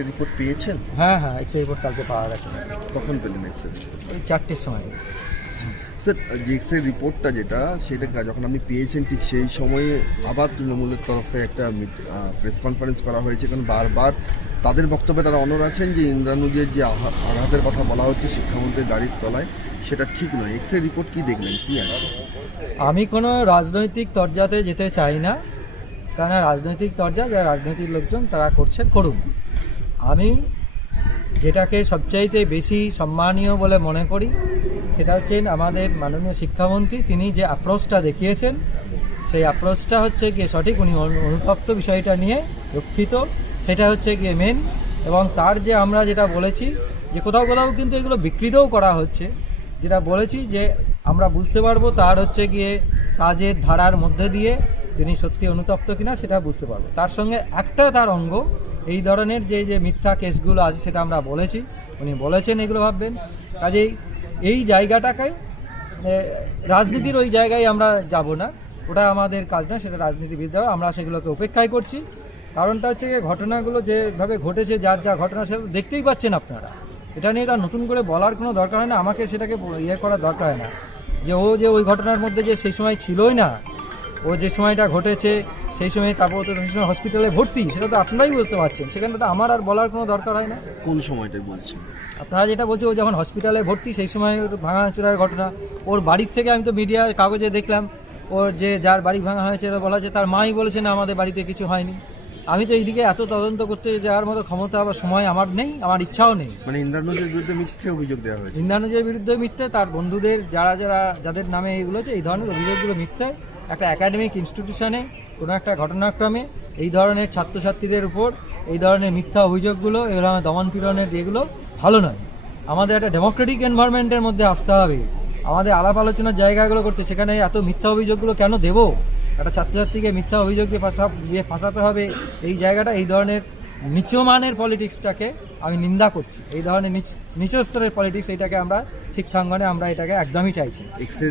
Report পেয়েছেন? হ্যাঁ হ্যাঁ, এক্স রিপোর্ট কালকে পাওয়া গেছে। কখন পেলেন এক্স রে? এই 4টের সময়। স্যার, যে এক্স রে রিপোর্টটা সেটা যখন আপনি পেয়েছেন ঠিক সেই সময়ে আবার তৃণমূলের তরফে একটা প্রেস কনফারেন্স করা হয়েছে, কারণ বারবার তাদের বক্তব্যে তারা অনড় আছেন যে ইন্দ্রানুজের যে আঘাতের কথা বলা হচ্ছে শিক্ষামন্ত্রীর গাড়ির তলায়, সেটা ঠিক নয়। এক্স রে রিপোর্ট কি দেখলেন, কি আছে? আমি কোনো রাজনৈতিক তরজাতে যেতে চাই না, কারণ রাজনৈতিক তরজা যারা রাজনৈতিক লোকজন তারা করুন। আমি যেটাকে সবচাইতে বেশি সম্মানীয় বলে মনে করি সেটা হচ্ছে আমাদের মাননীয় শিক্ষামন্ত্রী, তিনি যে অ্যাপ্রোচটা দেখিয়েছেন সেই অ্যাপ্রোচটা হচ্ছে গিয়ে সঠিক। উনি অনুতপ্ত বিষয়টা নিয়ে দুঃখিত, সেটা হচ্ছে গিয়ে মেন। এবং তার যে আমরা যেটা বলেছি যে কোথাও কোথাও কিন্তু এগুলো বিকৃতও করা হচ্ছে, যেটা বলেছি যে আমরা বুঝতে পারবো তার হচ্ছে গিয়ে কাজের ধারার মধ্যে দিয়ে তিনি সত্যি অনুতপ্ত কিনা সেটা বুঝতে পারবো। তার সঙ্গে একটা তার অঙ্গ এই ধরনের যে মিথ্যা কেসগুলো আছে সেটা আমরা বলেছি, উনি বলেছেন এগুলো ভাববেন। কাজেই এই জায়গাটাকে রাজনীতির ওই জায়গায় আমরা যাব না, ওটা আমাদের কাজ না, সেটা রাজনীতিবিদরা, আমরা সেগুলোকে উপেক্ষাই করছি। কারণটা হচ্ছে ঘটনাগুলো যেভাবে ঘটেছে, যার যা ঘটনা সে দেখতেই পাচ্ছেন আপনারা। এটা নিয়ে তার নতুন করে বলার কোনো দরকার হয় না, আমাকে সেটাকে করার দরকার হয় না যে ওই ঘটনার মধ্যে যে সেই সময় ছিলই না, ও যে সময়টা ঘটেছে সেই সময় তারপর তো সেই সময় হসপিটালে ভর্তি, সেটা তো আপনারাই বুঝতে পারছেন, সেখানে তো আমার আর বলার কোনো দরকার হয় না। কোন সময়টাই বলছেন আপনারা যেটা বলছে ও যখন হসপিটালে ভর্তি সেই সময় ওর ভাঙাচোরার ঘটনা, ওর বাড়ির থেকে আমি তো মিডিয়ার কাগজে দেখলাম ওর যে যার বাড়ি ভাঙা হয়েছে বলা হচ্ছে তার মাই বলেছে না আমাদের বাড়িতে কিছু হয়নি। আমি তো এইদিকে এত তদন্ত করতে যাওয়ার মতো ক্ষমতা বা সময় আমার নেই, আমার ইচ্ছাও নেই। মানে ইন্দ্রানুজের বিরুদ্ধে মিথ্যে অভিযোগ দেওয়া হয়েছে? ইন্দ্রানুজের বিরুদ্ধে মিথ্যে, তার বন্ধুদের যাদের নামে এইগুলো আছে এই ধরনের অভিযোগগুলো মিথ্যে। একটা একাডেমিক ইনস্টিটিউশনে কোনো একটা ঘটনাক্রমে এই ধরনের ছাত্রছাত্রীদের উপর এই ধরনের মিথ্যা অভিযোগগুলো, এগুলো দমন পীড়নের এগুলো ভালো নয়। আমাদের একটা ডেমোক্রেটিক এনভায়রনমেন্টের মধ্যে আসতে হবে, আমাদের আলাপ আলোচনার জায়গাগুলো করতে, সেখানে এত মিথ্যা অভিযোগগুলো কেন দেবো? একটা ছাত্রছাত্রীকে মিথ্যা অভিযোগ দিয়ে ফাঁসাতে হবে, এই জায়গাটা, এই ধরনের নিচমানের পলিটিক্সটাকে আমি নিন্দা করছি। এই ধরনের নিচ স্তরের পলিটিক্স, এইটাকে আমরা শিক্ষাঙ্গনে আমরা এটাকে একদমই চাইছি। X ray